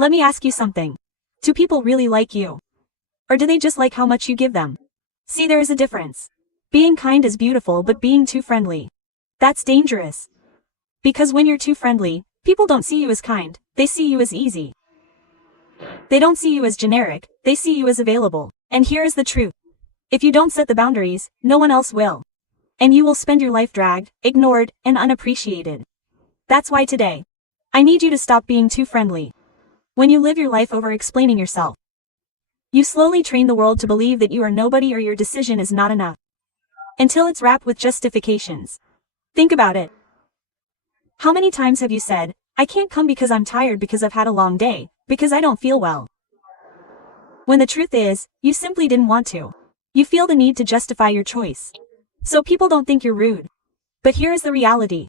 Let me ask you something. Do people really like you? Or do they just like how much you give them? See, there is a difference. Being kind is beautiful, but being too friendly, that's dangerous. Because when you're too friendly, people don't see you as kind, they see you as easy. They don't see you as generic, they see you as available. And here is the truth. If you don't set the boundaries, no one else will. And you will spend your life dragged, ignored, and unappreciated. That's why today, I need you to stop being too friendly. When you live your life over-explaining yourself, you slowly train the world to believe that you are nobody or your decision is not enough. Until it's wrapped with justifications. Think about it. How many times have you said, I can't come because I'm tired, because I've had a long day, because I don't feel well? When the truth is, you simply didn't want to. You feel the need to justify your choice. So people don't think you're rude. But here is the reality.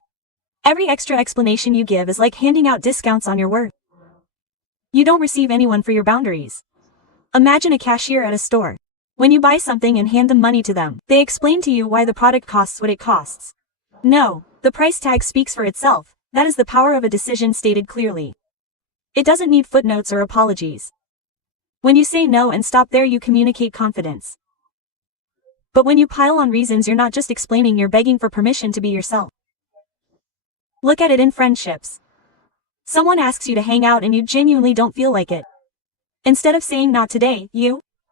Every extra explanation you give is like handing out discounts on your worth. You don't receive anyone for your boundaries. Imagine a cashier at a store. When you buy something and hand them money to them, they explain to you why the product costs what it costs. No, the price tag speaks for itself. That is the power of a decision stated clearly. It doesn't need footnotes or apologies. When you say no and stop there, you communicate confidence. But when you pile on reasons, you're not just explaining, you're begging for permission to be yourself. Look at it in friendships. Someone asks you to hang out and you genuinely don't feel like it. Instead of saying not today,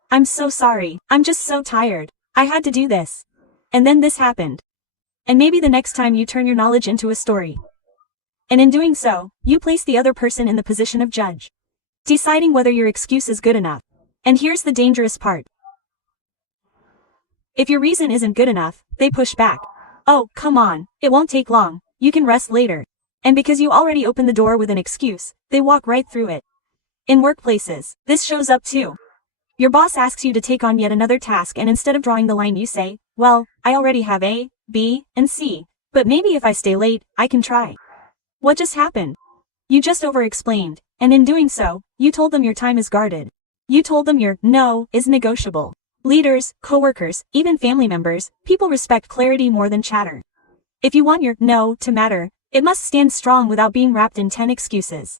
I'm so sorry, I'm just so tired, I had to do this. And then this happened. And maybe the next time you turn your knowledge into a story. And in doing so, you place the other person in the position of judge, deciding whether your excuse is good enough. And here's the dangerous part. If your reason isn't good enough, they push back. Oh, come on, it won't take long, you can rest later. And because you already opened the door with an excuse, they walk right through it. In workplaces, this shows up too. Your boss asks you to take on yet another task, and instead of drawing the line, you say, well, I already have A, B, and C, but maybe if I stay late, I can try. What just happened? You just over-explained, and in doing so, you told them your time is guarded. You told them your no is negotiable. Leaders, coworkers, even family members, people respect clarity more than chatter. If you want your no to matter, it must stand strong without being wrapped in 10 excuses.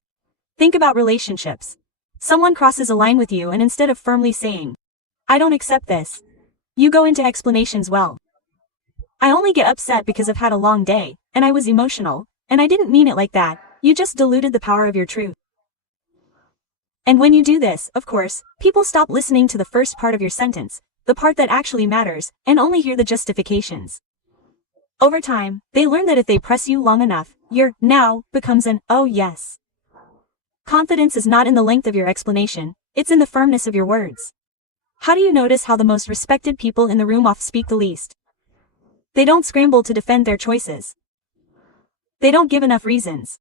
Think about relationships. Someone crosses a line with you, and instead of firmly saying, I don't accept this, you go into explanations. Well, I only get upset because I've had a long day, and I was emotional, and I didn't mean it like that. You just diluted the power of your truth. And when you do this, of course, people stop listening to the first part of your sentence, the part that actually matters, and only hear the justifications. Over time, they learn that if they press you long enough, your now becomes an oh yes. Confidence is not in the length of your explanation, it's in the firmness of your words. How do you notice how the most respected people in the room often speak the least? They don't scramble to defend their choices. They don't give enough reasons.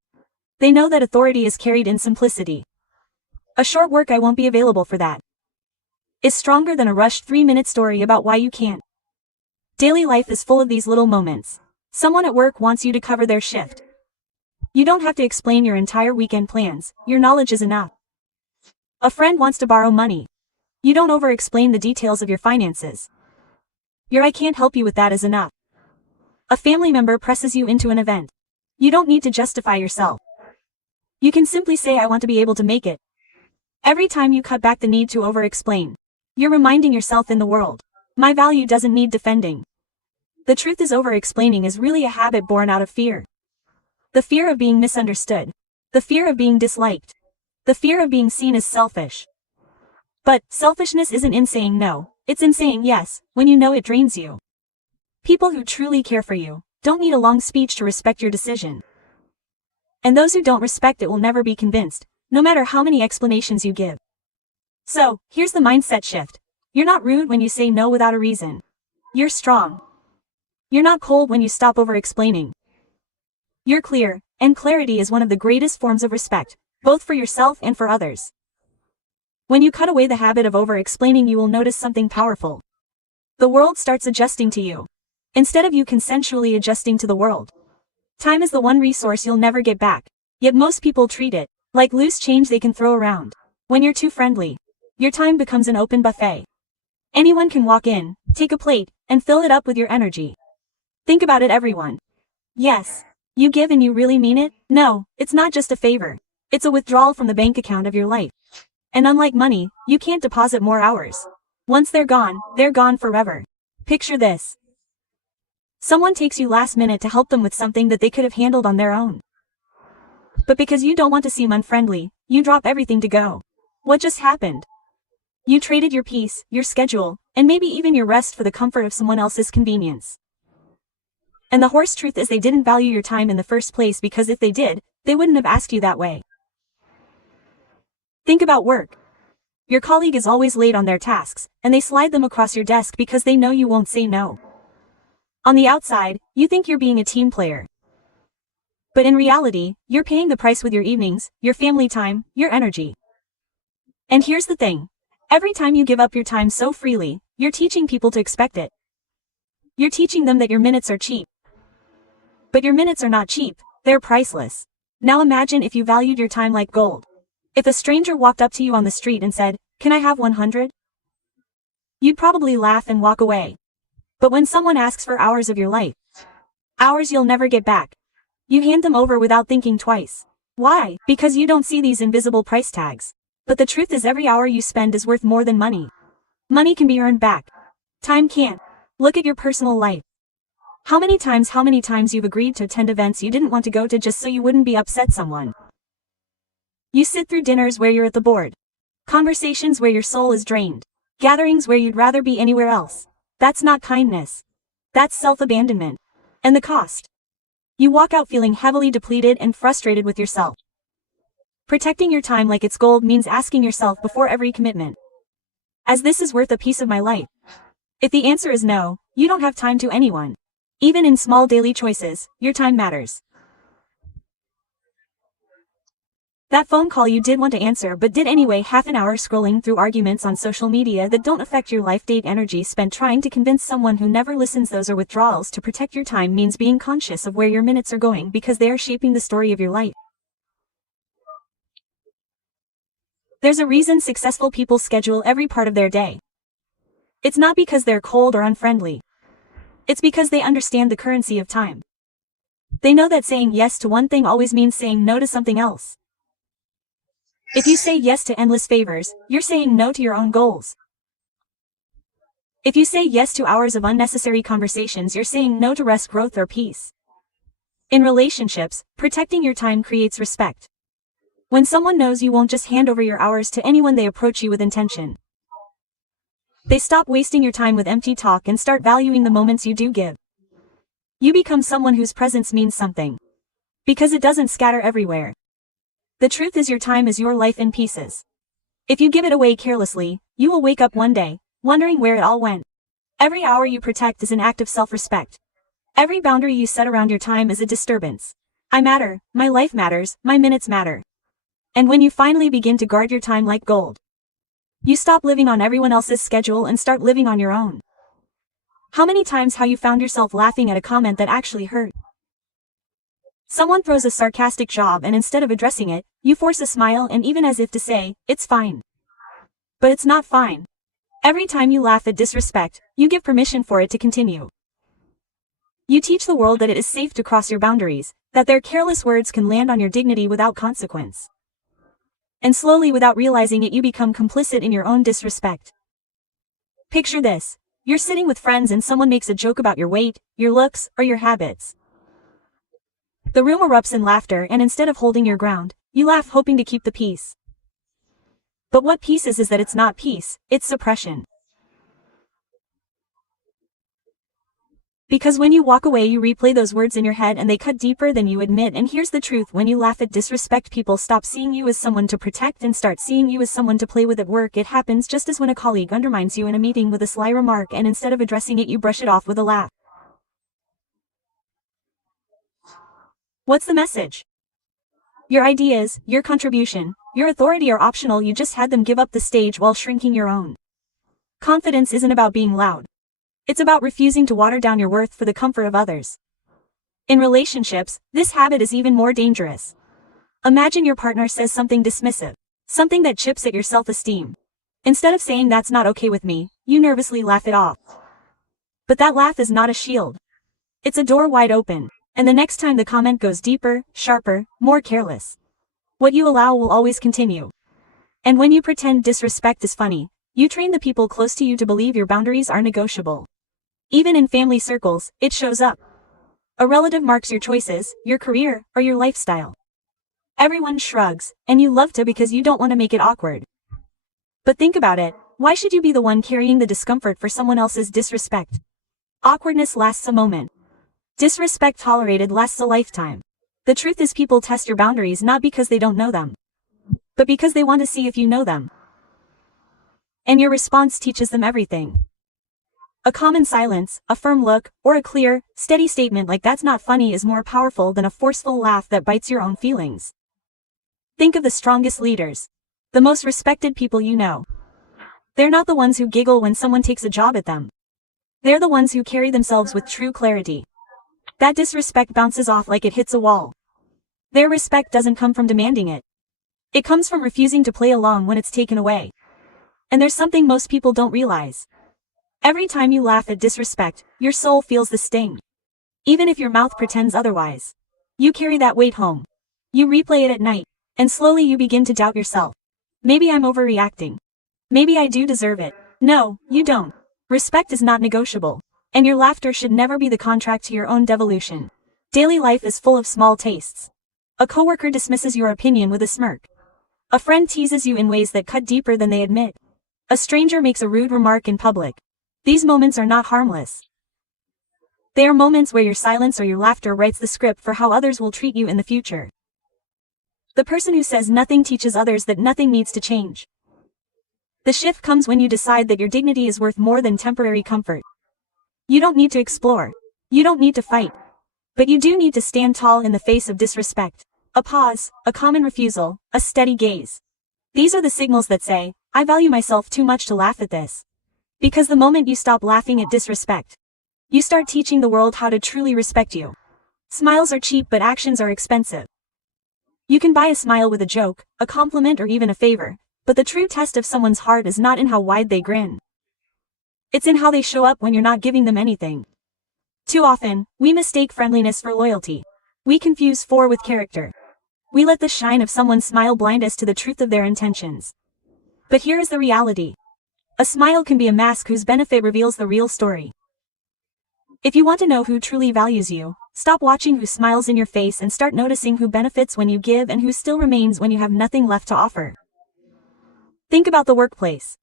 They know that authority is carried in simplicity. A short work "I won't be available for that" is stronger than a rushed 3-minute story about why you can't. Daily life is full of these little moments. Someone at work wants you to cover their shift. You don't have to explain your entire weekend plans, your knowledge is enough. A friend wants to borrow money. You don't over-explain the details of your finances. Your I can't help you with that is enough. A family member presses you into an event. You don't need to justify yourself. You can simply say I want to be able to make it. Every time you cut back the need to over-explain, you're reminding yourself in the world, my value doesn't need defending. The truth is, over-explaining is really a habit born out of fear. The fear of being misunderstood. The fear of being disliked. The fear of being seen as selfish. But selfishness isn't in saying no, it's in saying yes, when you know it drains you. People who truly care for you don't need a long speech to respect your decision. And those who don't respect it will never be convinced, no matter how many explanations you give. So, here's the mindset shift. You're not rude when you say no without a reason. You're strong. You're not cold when you stop over-explaining. You're clear, and clarity is one of the greatest forms of respect, both for yourself and for others. When you cut away the habit of over-explaining, you will notice something powerful. The world starts adjusting to you, instead of you consensually adjusting to the world. Time is the one resource you'll never get back, yet most people treat it like loose change they can throw around. When you're too friendly, your time becomes an open buffet. Anyone can walk in, take a plate, and fill it up with your energy. Think about it, everyone. Yes, you give and you really mean it? No, it's not just a favor. It's a withdrawal from the bank account of your life. And unlike money, you can't deposit more hours. Once they're gone forever. Picture this. Someone takes you last minute to help them with something that they could have handled on their own. But because you don't want to seem unfriendly, you drop everything to go. What just happened? You traded your peace, your schedule, and maybe even your rest for the comfort of someone else's convenience. And the horse truth is they didn't value your time in the first place, because if they did, they wouldn't have asked you that way. Think about work. Your colleague is always late on their tasks, and they slide them across your desk because they know you won't say no. On the outside, you think you're being a team player. But in reality, you're paying the price with your evenings, your family time, your energy. And here's the thing. Every time you give up your time so freely, you're teaching people to expect it. You're teaching them that your minutes are cheap. But your minutes are not cheap, they're priceless. Now imagine if you valued your time like gold. If a stranger walked up to you on the street and said, "Can I have 100?" You'd probably laugh and walk away. But when someone asks for hours of your life, hours you'll never get back, you hand them over without thinking twice. Why? Because you don't see these invisible price tags. But the truth is, every hour you spend is worth more than money. Money can be earned back. Time can't. Look at your personal life. How many times you've agreed to attend events you didn't want to go to just so you wouldn't be upset someone? You sit through dinners where you're at the board. Conversations where your soul is drained. Gatherings where you'd rather be anywhere else. That's not kindness. That's self-abandonment. And the cost? You walk out feeling heavily depleted and frustrated with yourself. Protecting your time like it's gold means asking yourself before every commitment, "Is this worth a piece of my life?" If the answer is no, you don't have time to anyone. Even in small daily choices, your time matters. That phone call you did want to answer but did anyway, half an hour scrolling through arguments on social media that don't affect your life, date energy spent trying to convince someone who never listens. Those are withdrawals. To protect your time means being conscious of where your minutes are going, because they are shaping the story of your life. There's a reason successful people schedule every part of their day. It's not because they're cold or unfriendly. It's because they understand the currency of time. They know that saying yes to one thing always means saying no to something else. If you say yes to endless favors, you're saying no to your own goals. If you say yes to hours of unnecessary conversations, you're saying no to rest, growth, or peace. In relationships, protecting your time creates respect. When someone knows you won't just hand over your hours to anyone, they approach you with intention. They stop wasting your time with empty talk and start valuing the moments you do give. You become someone whose presence means something. Because it doesn't scatter everywhere. The truth is, your time is your life in pieces. If you give it away carelessly, you will wake up one day, wondering where it all went. Every hour you protect is an act of self-respect. Every boundary you set around your time is a disturbance. I matter, my life matters, my minutes matter. And when you finally begin to guard your time like gold, you stop living on everyone else's schedule and start living on your own. How many times have you found yourself laughing at a comment that actually hurt? Someone throws a sarcastic jab and instead of addressing it, you force a smile and even as if to say, "It's fine." But it's not fine. Every time you laugh at disrespect, you give permission for it to continue. You teach the world that it is safe to cross your boundaries, that their careless words can land on your dignity without consequence. And slowly, without realizing it, you become complicit in your own disrespect. Picture this. You're sitting with friends and someone makes a joke about your weight, your looks, or your habits. The room erupts in laughter, and instead of holding your ground, you laugh hoping to keep the peace. But what peace is that it's not peace, it's suppression. Because when you walk away, you replay those words in your head and they cut deeper than you admit. And here's the truth: when you laugh at disrespect, people stop seeing you as someone to protect and start seeing you as someone to play with at work. It happens just as when a colleague undermines you in a meeting with a sly remark, and instead of addressing it, you brush it off with a laugh. What's the message? Your ideas, your contribution, your authority are optional. You just had them give up the stage while shrinking your own. Confidence isn't about being loud. It's about refusing to water down your worth for the comfort of others. In relationships, this habit is even more dangerous. Imagine your partner says something dismissive, something that chips at your self-esteem. Instead of saying, "That's not okay with me," you nervously laugh it off. But that laugh is not a shield. It's a door wide open. And the next time the comment goes deeper, sharper, more careless, What you allow will always continue. And when you pretend disrespect is funny, you train the people close to you to believe your boundaries are negotiable. Even in family circles, it shows up. A relative marks your choices, your career, or your lifestyle. Everyone shrugs, and you love to because you don't want to make it awkward. But think about it, why should you be the one carrying the discomfort for someone else's disrespect? Awkwardness lasts a moment. Disrespect tolerated lasts a lifetime. The truth is people test your boundaries not because they don't know them, but because they want to see if you know them. And your response teaches them everything. A common silence, a firm look, or a clear, steady statement like "that's not funny" is more powerful than a forceful laugh that bites your own feelings. Think of the strongest leaders. The most respected people you know. They're not the ones who giggle when someone takes a job at them. They're the ones who carry themselves with true clarity. That disrespect bounces off like it hits a wall. Their respect doesn't come from demanding it. It comes from refusing to play along when it's taken away. And there's something most people don't realize. Every time you laugh at disrespect, your soul feels the sting. Even if your mouth pretends otherwise. You carry that weight home. You replay it at night, and slowly you begin to doubt yourself. Maybe I'm overreacting. Maybe I do deserve it. No, you don't. Respect is not negotiable. And your laughter should never be the contract to your own devolution. Daily life is full of small tastes. A coworker dismisses your opinion with a smirk. A friend teases you in ways that cut deeper than they admit. A stranger makes a rude remark in public. These moments are not harmless. They are moments where your silence or your laughter writes the script for how others will treat you in the future. The person who says nothing teaches others that nothing needs to change. The shift comes when you decide that your dignity is worth more than temporary comfort. You don't need to explore. You don't need to fight. But you do need to stand tall in the face of disrespect. A pause, a common refusal, a steady gaze. These are the signals that say, I value myself too much to laugh at this. Because the moment you stop laughing at disrespect, you start teaching the world how to truly respect you. Smiles are cheap but actions are expensive. You can buy a smile with a joke, a compliment or even a favor, but the true test of someone's heart is not in how wide they grin. It's in how they show up when you're not giving them anything. Too often, we mistake friendliness for loyalty. We confuse with character. We let the shine of someone's smile blind us to the truth of their intentions. But here is the reality. A smile can be a mask whose benefit reveals the real story. If you want to know who truly values you, stop watching who smiles in your face and start noticing who benefits when you give and who still remains when you have nothing left to offer. Think about the workplace.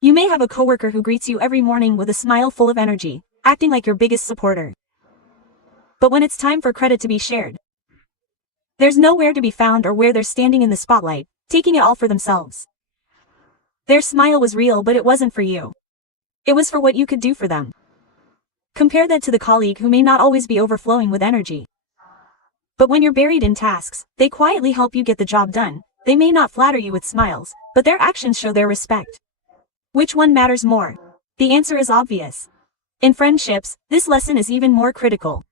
You may have a coworker who greets you every morning with a smile full of energy, acting like your biggest supporter. But when it's time for credit to be shared, there's nowhere to be found, or where they're standing in the spotlight, taking it all for themselves. Their smile was real, but it wasn't for you. It was for what you could do for them. Compare that to the colleague who may not always be overflowing with energy. But when you're buried in tasks, they quietly help you get the job done. They may not flatter you with smiles, but their actions show their respect. Which one matters more? The answer is obvious. In friendships, this lesson is even more critical.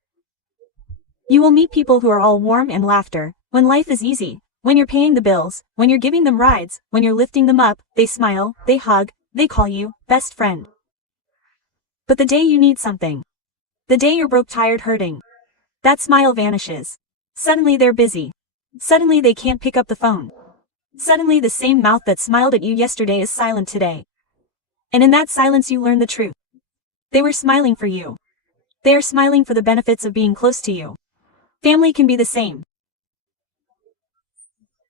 You will meet people who are all warmth and laughter. When life is easy, when you're paying the bills, when you're giving them rides, when you're lifting them up, they smile, they hug, they call you best friend. But the day you need something, the day you're broke, tired, hurting, that smile vanishes. Suddenly they're busy. Suddenly they can't pick up the phone. Suddenly the same mouth that smiled at you yesterday is silent today. And in that silence you learn the truth. They were smiling for you. They are smiling for the benefits of being close to you. Family can be the same.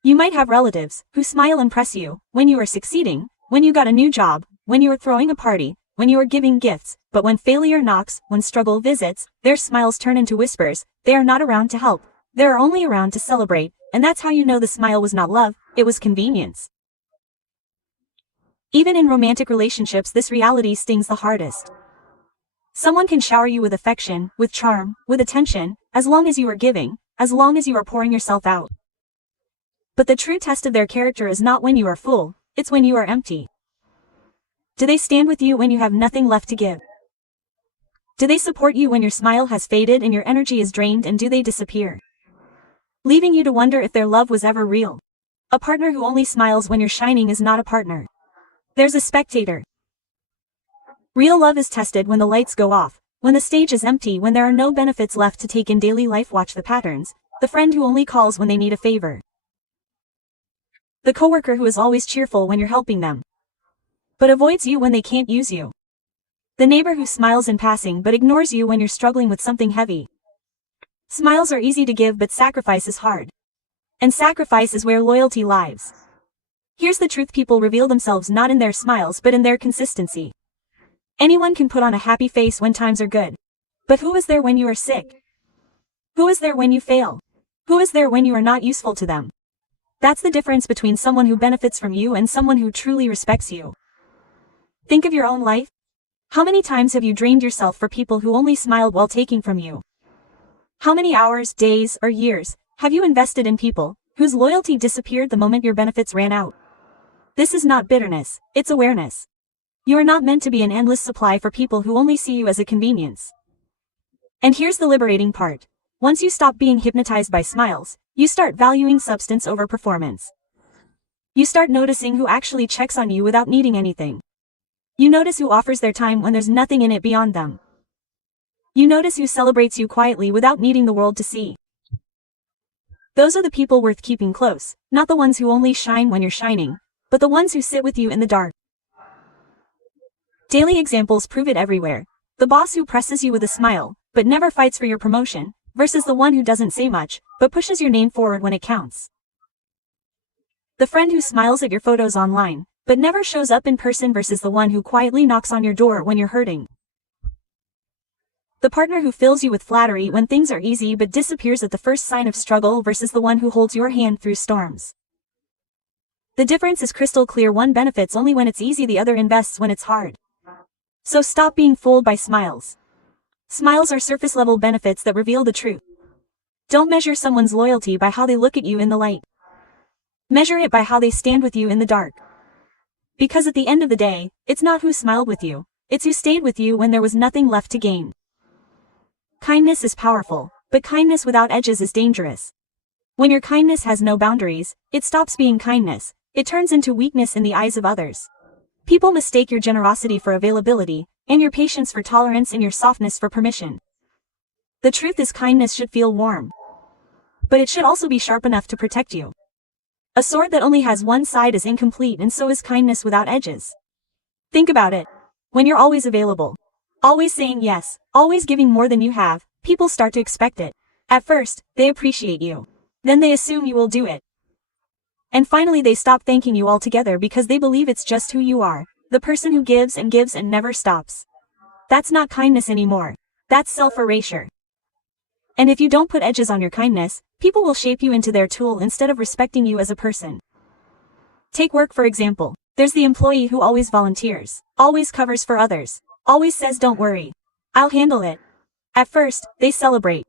You might have relatives who smile and press you when you are succeeding, when you got a new job, when you are throwing a party, when you are giving gifts, but when failure knocks, when struggle visits, their smiles turn into whispers. They are not around to help. They are only around to celebrate, and that's how you know the smile was not love, it was convenience. Even in romantic relationships, this reality stings the hardest. Someone can shower you with affection, with charm, with attention, as long as you are giving, as long as you are pouring yourself out. But the true test of their character is not when you are full, it's when you are empty. Do they stand with you when you have nothing left to give? Do they support you when your smile has faded and your energy is drained, and do they disappear, leaving you to wonder if their love was ever real? A partner who only smiles when you're shining is not a partner. There's a spectator. Real love is tested when the lights go off, when the stage is empty, when there are no benefits left to take in daily life. Watch the patterns. The friend who only calls when they need a favor. The coworker who is always cheerful when you're helping them, but avoids you when they can't use you. The neighbor who smiles in passing but ignores you when you're struggling with something heavy. Smiles are easy to give, but sacrifice is hard. And sacrifice is where loyalty lies. Here's the truth: people reveal themselves not in their smiles but in their consistency. Anyone can put on a happy face when times are good. But who is there when you are sick? Who is there when you fail? Who is there when you are not useful to them? That's the difference between someone who benefits from you and someone who truly respects you. Think of your own life. How many times have you drained yourself for people who only smiled while taking from you? How many hours, days, or years have you invested in people whose loyalty disappeared the moment your benefits ran out? This is not bitterness, it's awareness. You are not meant to be an endless supply for people who only see you as a convenience. And here's the liberating part. Once you stop being hypnotized by smiles, you start valuing substance over performance. You start noticing who actually checks on you without needing anything. You notice who offers their time when there's nothing in it beyond them. You notice who celebrates you quietly without needing the world to see. Those are the people worth keeping close, not the ones who only shine when you're shining, but the ones who sit with you in the dark. Daily examples prove it everywhere. The boss who presses you with a smile, but never fights for your promotion, versus the one who doesn't say much, but pushes your name forward when it counts. The friend who smiles at your photos online, but never shows up in person versus the one who quietly knocks on your door when you're hurting. The partner who fills you with flattery when things are easy but disappears at the first sign of struggle versus the one who holds your hand through storms. The difference is crystal clear: one benefits only when it's easy, the other invests when it's hard. So stop being fooled by smiles. Smiles are surface-level benefits that reveal the truth. Don't measure someone's loyalty by how they look at you in the light. Measure it by how they stand with you in the dark. Because at the end of the day, it's not who smiled with you, it's who stayed with you when there was nothing left to gain. Kindness is powerful, but kindness without edges is dangerous. When your kindness has no boundaries, it stops being kindness, it turns into weakness in the eyes of others. People mistake your generosity for availability, and your patience for tolerance, and your softness for permission. The truth is, kindness should feel warm. But it should also be sharp enough to protect you. A sword that only has one side is incomplete, and so is kindness without edges. Think about it. When you're always available, always saying yes, always giving more than you have, people start to expect it. At first, they appreciate you. Then they assume you will do it. And finally they stop thanking you altogether because they believe it's just who you are, the person who gives and never stops. That's not kindness anymore. That's self-erasure. And if you don't put edges on your kindness, people will shape you into their tool instead of respecting you as a person. Take work for example. There's the employee who always volunteers, always covers for others, always says don't worry, I'll handle it. At first, they celebrate.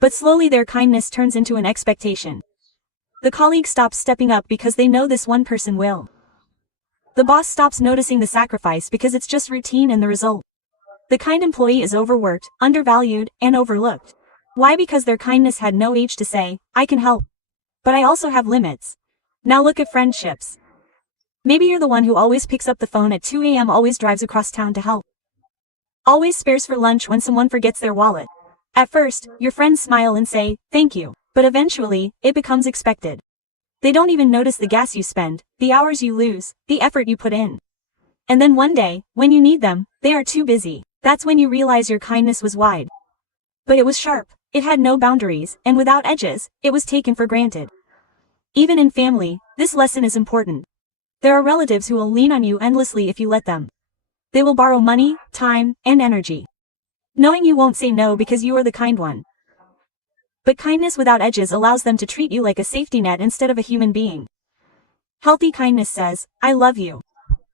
But slowly their kindness turns into an expectation. The colleague stops stepping up because they know this one person will. The boss stops noticing the sacrifice because it's just routine and the result. The kind employee is overworked, undervalued, and overlooked. Why? Because their kindness had no age to say, I can help. But I also have limits. Now look at friendships. Maybe you're the one who always picks up the phone at 2 a.m., always drives across town to help. Always spares for lunch when someone forgets their wallet. At first, your friends smile and say, thank you, but eventually, it becomes expected. They don't even notice the gas you spend, the hours you lose, the effort you put in. And then one day, when you need them, they are too busy. That's when you realize your kindness was wide. But it was sharp, it had no boundaries, and without edges, it was taken for granted. Even in family, this lesson is important. There are relatives who will lean on you endlessly if you let them. They will borrow money, time, and energy, knowing you won't say no because you are the kind one. But kindness without edges allows them to treat you like a safety net instead of a human being. Healthy kindness says, I love you.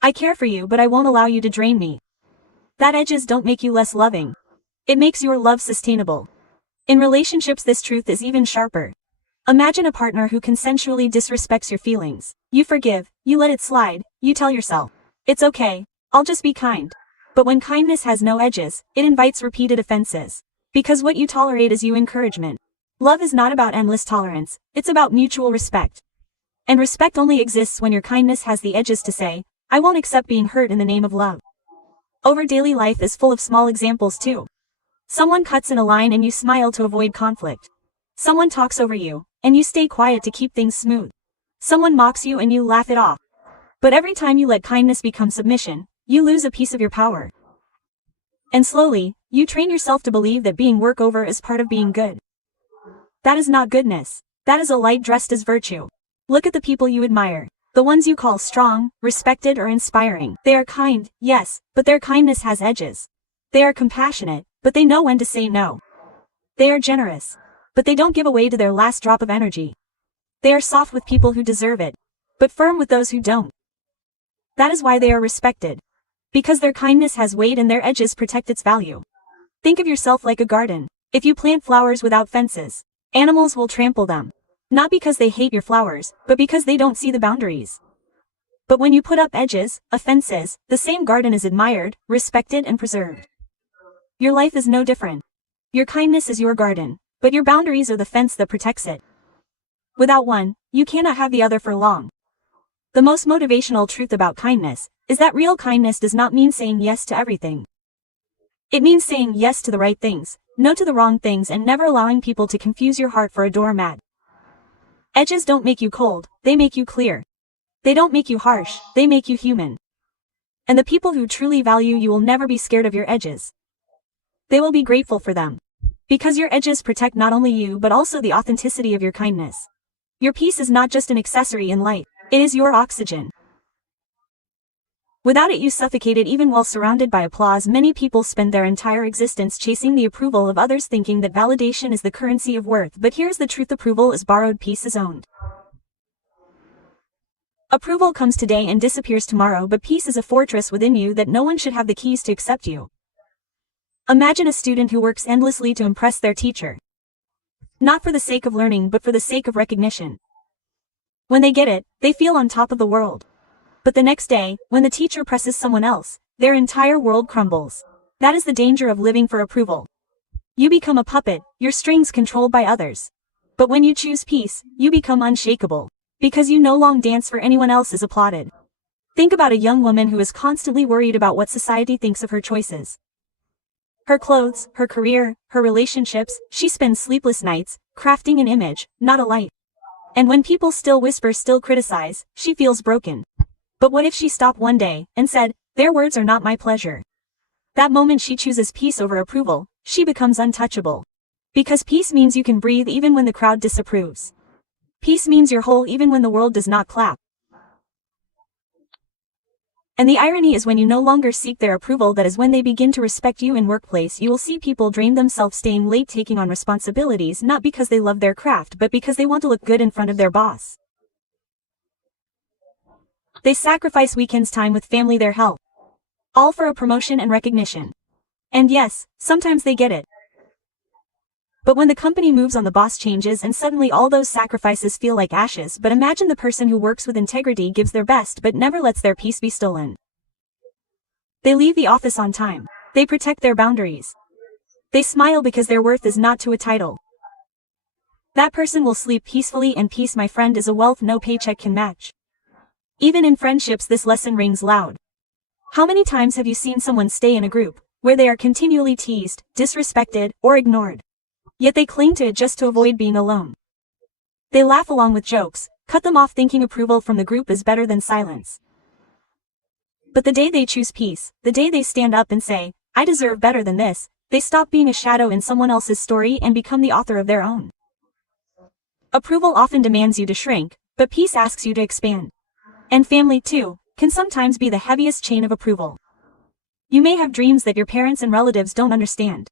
I care for you, but I won't allow you to drain me. That edges don't make you less loving. It makes your love sustainable. In relationships, this truth is even sharper. Imagine a partner who consensually disrespects your feelings. You forgive, you let it slide, you tell yourself, it's okay, I'll just be kind. But when kindness has no edges, it invites repeated offenses. Because what you tolerate is you encouragement. Love is not about endless tolerance, it's about mutual respect. And respect only exists when your kindness has the edges to say, I won't accept being hurt in the name of love. Our daily life is full of small examples too. Someone cuts in a line and you smile to avoid conflict. Someone talks over you, and you stay quiet to keep things smooth. Someone mocks you and you laugh it off. But every time you let kindness become submission, you lose a piece of your power. And slowly, you train yourself to believe that being work over is part of being good. That is not goodness. That is a light dressed as virtue. Look at the people you admire. The ones you call strong, respected, or inspiring. They are kind, yes, but their kindness has edges. They are compassionate, but they know when to say no. They are generous, but they don't give away to their last drop of energy. They are soft with people who deserve it, but firm with those who don't. That is why they are respected. Because their kindness has weight and their edges protect its value. Think of yourself like a garden. If you plant flowers without fences, animals will trample them. Not because they hate your flowers, but because they don't see the boundaries. But when you put up edges, fences, the same garden is admired, respected, and preserved. Your life is no different. Your kindness is your garden, but your boundaries are the fence that protects it. Without one, you cannot have the other for long. The most motivational truth about kindness is that real kindness does not mean saying yes to everything. It means saying yes to the right things, no to the wrong things, and never allowing people to confuse your heart for a doormat. Edges don't make you cold, they make you clear. They don't make you harsh, they make you human. And the people who truly value you will never be scared of your edges. They will be grateful for them. Because your edges protect not only you but also the authenticity of your kindness. Your peace is not just an accessory in life, it is your oxygen. Without it you suffocated. Even while surrounded by applause, many people spend their entire existence chasing the approval of others, thinking that validation is the currency of worth. But here's the truth: approval is borrowed, peace is owned. Approval comes today and disappears tomorrow, but peace is a fortress within you that no one should have the keys to accept you. Imagine a student who works endlessly to impress their teacher. Not for the sake of learning but for the sake of recognition. When they get it, they feel on top of the world. But the next day, when the teacher presses someone else, their entire world crumbles. That is the danger of living for approval. You become a puppet, your strings controlled by others. But when you choose peace, you become unshakable. Because you no longer dance for anyone else's applauded. Think about a young woman who is constantly worried about what society thinks of her choices. Her clothes, her career, her relationships. She spends sleepless nights, crafting an image, not a life. And when people still whisper, still criticize, she feels broken. But what if she stopped one day and said, "Their words are not my pleasure"? That moment she chooses peace over approval, she becomes untouchable. Because peace means you can breathe even when the crowd disapproves. Peace means you're whole even when the world does not clap. And the irony is, when you no longer seek their approval, that is when they begin to respect you. In workplace, you will see people drain themselves staying late, taking on responsibilities not because they love their craft but because they want to look good in front of their boss. They sacrifice weekends, time with family, their health. All for a promotion and recognition. And yes, sometimes they get it. But when the company moves on, the boss changes, and suddenly all those sacrifices feel like ashes. But imagine the person who works with integrity, gives their best, but never lets their peace be stolen. They leave the office on time. They protect their boundaries. They smile because their worth is not to a title. That person will sleep peacefully, and peace, my friend, is a wealth no paycheck can match. Even in friendships, this lesson rings loud. How many times have you seen someone stay in a group where they are continually teased, disrespected, or ignored? Yet they cling to it just to avoid being alone. They laugh along with jokes, cut them off, thinking approval from the group is better than silence. But the day they choose peace, the day they stand up and say, "I deserve better than this," they stop being a shadow in someone else's story and become the author of their own. Approval often demands you to shrink, but peace asks you to expand. And family, too, can sometimes be the heaviest chain of approval. You may have dreams that your parents and relatives don't understand.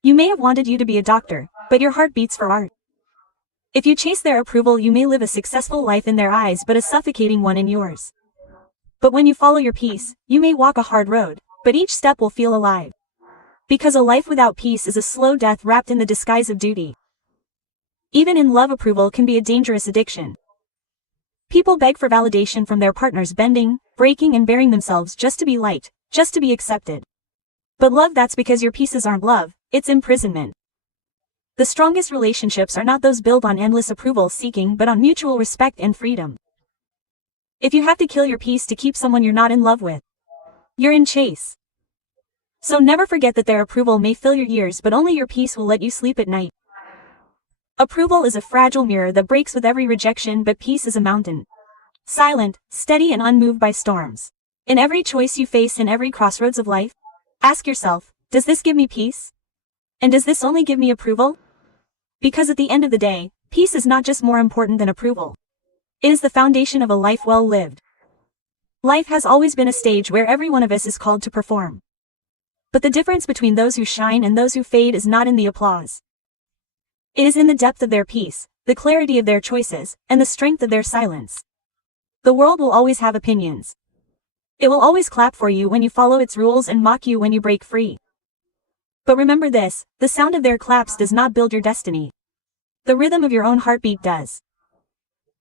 You may have wanted you to be a doctor, but your heart beats for art. If you chase their approval, you may live a successful life in their eyes but a suffocating one in yours. But when you follow your peace, you may walk a hard road, but each step will feel alive. Because a life without peace is a slow death wrapped in the disguise of duty. Even in love, approval can be a dangerous addiction. People beg for validation from their partners, bending, breaking, and bearing themselves just to be liked, just to be accepted. But love, that's because your pieces aren't love, it's imprisonment. The strongest relationships are not those built on endless approval seeking but on mutual respect and freedom. If you have to kill your peace to keep someone you're not in love with, you're in chase. So never forget that their approval may fill your years, but only your peace will let you sleep at night. Approval is a fragile mirror that breaks with every rejection, but peace is a mountain. Silent, steady, and unmoved by storms. In every choice you face, in every crossroads of life, ask yourself, does this give me peace? And does this only give me approval? Because at the end of the day, peace is not just more important than approval. It is the foundation of a life well lived. Life has always been a stage where every one of us is called to perform. But the difference between those who shine and those who fade is not in the applause. It is in the depth of their peace, the clarity of their choices, and the strength of their silence. The world will always have opinions. It will always clap for you when you follow its rules and mock you when you break free. But remember this, the sound of their claps does not build your destiny. The rhythm of your own heartbeat does.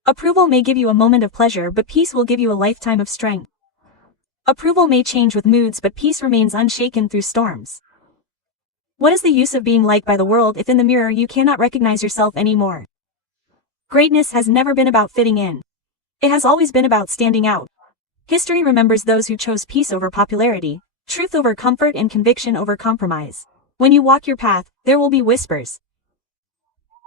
Approval may give you a moment of pleasure, but peace will give you a lifetime of strength. Approval may change with moods, but peace remains unshaken through storms. What is the use of being liked by the world if in the mirror you cannot recognize yourself anymore? Greatness has never been about fitting in. It has always been about standing out. History remembers those who chose peace over popularity, truth over comfort, and conviction over compromise. When you walk your path, there will be whispers.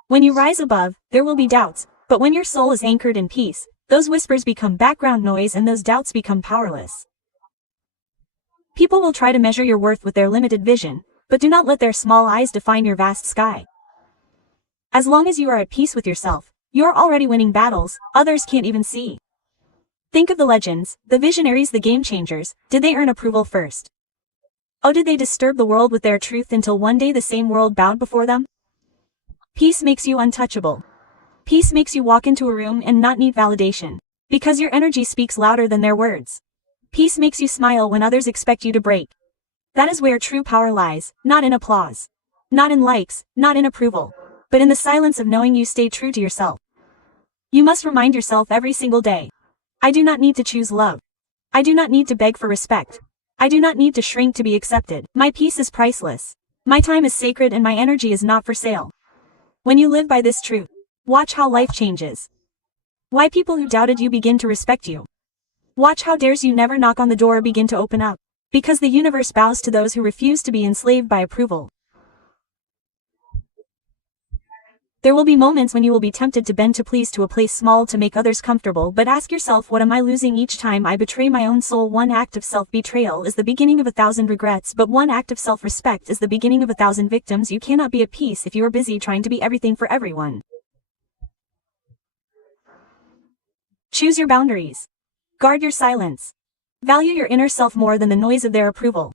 When you rise above, there will be doubts, but when your soul is anchored in peace, those whispers become background noise and those doubts become powerless. People will try to measure your worth with their limited vision, but do not let their small eyes define your vast sky. As long as you are at peace with yourself, you are already winning battles others can't even see. Think of the legends, the visionaries, the game changers. Did they earn approval first? Or did they disturb the world with their truth until one day the same world bowed before them? Peace makes you untouchable. Peace makes you walk into a room and not need validation, because your energy speaks louder than their words. Peace makes you smile when others expect you to break. That is where true power lies, not in applause, not in likes, not in approval, but in the silence of knowing you stay true to yourself. You must remind yourself every single day, I do not need to choose love. I do not need to beg for respect. I do not need to shrink to be accepted. My peace is priceless. My time is sacred and my energy is not for sale. When you live by this truth, watch how life changes. Why people who doubted you begin to respect you. Watch how dares you never knock on the door begin to open up. Because the universe bows to those who refuse to be enslaved by approval. There will be moments when you will be tempted to bend to please to a place small to make others comfortable, but ask yourself, what am I losing each time I betray my own soul? One act of self-betrayal is the beginning of 1,000 regrets, but one act of self-respect is the beginning of 1,000 victims. You cannot be at peace if you are busy trying to be everything for everyone. Choose your boundaries. Guard your silence. Value your inner self more than the noise of their approval.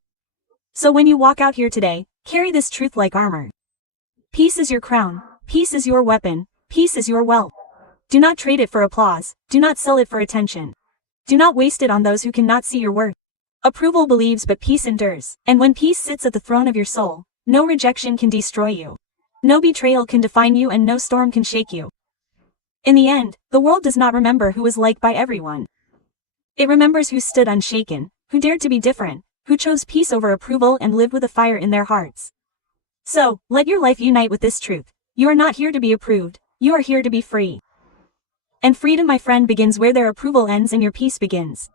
So when you walk out here today, carry this truth like armor. Peace is your crown. Peace is your weapon. Peace is your wealth. Do not trade it for applause. Do not sell it for attention. Do not waste it on those who cannot see your worth. Approval believes, but peace endures. And when peace sits at the throne of your soul, no rejection can destroy you. No betrayal can define you, and no storm can shake you. In the end, the world does not remember who was liked by everyone. It remembers who stood unshaken, who dared to be different, who chose peace over approval and lived with a fire in their hearts. So, let your life unite with this truth. You are not here to be approved, you are here to be free. And freedom, my friend, begins where their approval ends and your peace begins.